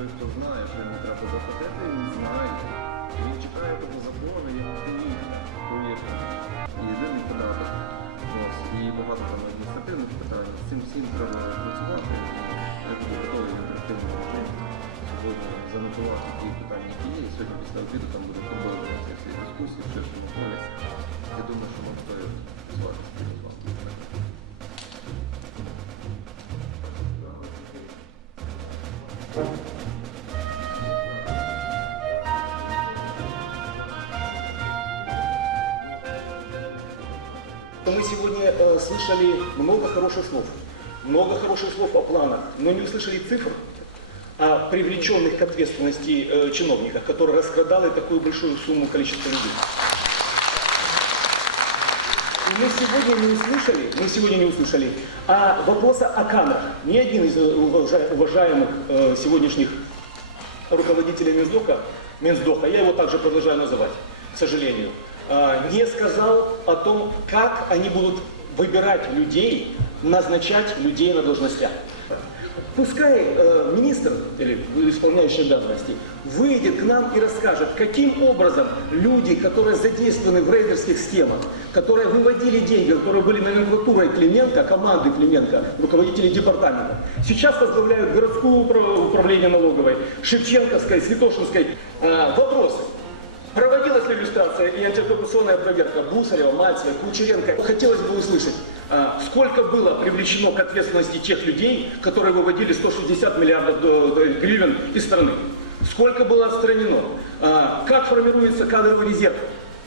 той, хто знає, що йому треба заплатити, він знає. Він чекає того закону, повірте, повірте. Єдиний. І багато там адміністративних питань. Цим всім треба сьогодні занотувати ті питання, які є. І сьогодні після обіду там буде продовжуватися всі дискусії в ширшому полі. Я думаю, що ми готові працювати спільно з вами. Мы сегодня э, слышали много хороших слов, много хороших слов о планах, но не услышали цифр о привлеченных к ответственности э, чиновниках, которые раскрадали такую большую сумму количества людей. И мы сегодня не услышали, мы сегодня не услышали а вопроса о кадрах. Ни один из э, уважа- уважаемых э, сегодняшних руководителя Минсдока, Минсдоха, я его также продолжаю называть, к сожалению, а, не сказал о том, как они будут выбирать людей, назначать людей на должностях. Пускай э, министр или исполняющий обязанности выйдет к нам и расскажет, каким образом люди, которые задействованы в рейдерских схемах, которые выводили деньги, которые были номенклатурой Клименко, команды Клименко, руководители департамента, сейчас возглавляют городское упра- управление налоговой, Шевченковской, Святошинской. Э, вопросы. Проводилась ли иллюстрация и антикоррупционная проверка Гусарева, Мальцева, Кучеренко? Хотелось бы услышать, сколько было привлечено к ответственности тех людей, которые выводили 160 миллиардов до- до гривен из страны? Сколько было отстранено? А, Как формируется кадровый резерв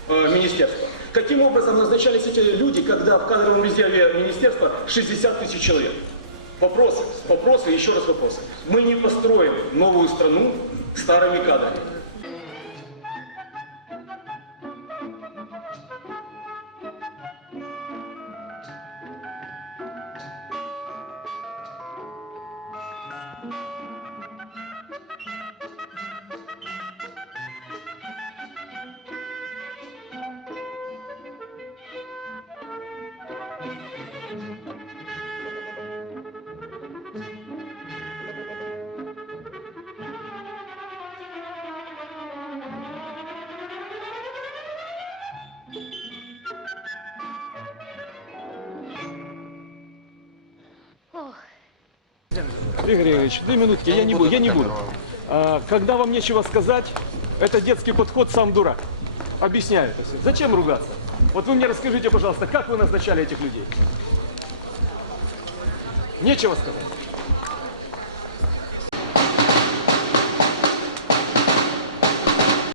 а, министерства? Каким образом назначались эти люди, когда в кадровом резерве министерства 60 тысяч человек? Вопросы, вопросы, еще раз вопросы. Мы не построим новую страну старыми кадрами. Игорь Игоревич, две минутки, я не буду, я не буду. А, когда вам нечего сказать, это детский подход, сам дурак. Объясняю. Зачем ругаться? Вот вы мне расскажите, пожалуйста, как вы назначали этих людей? Нечего сказать.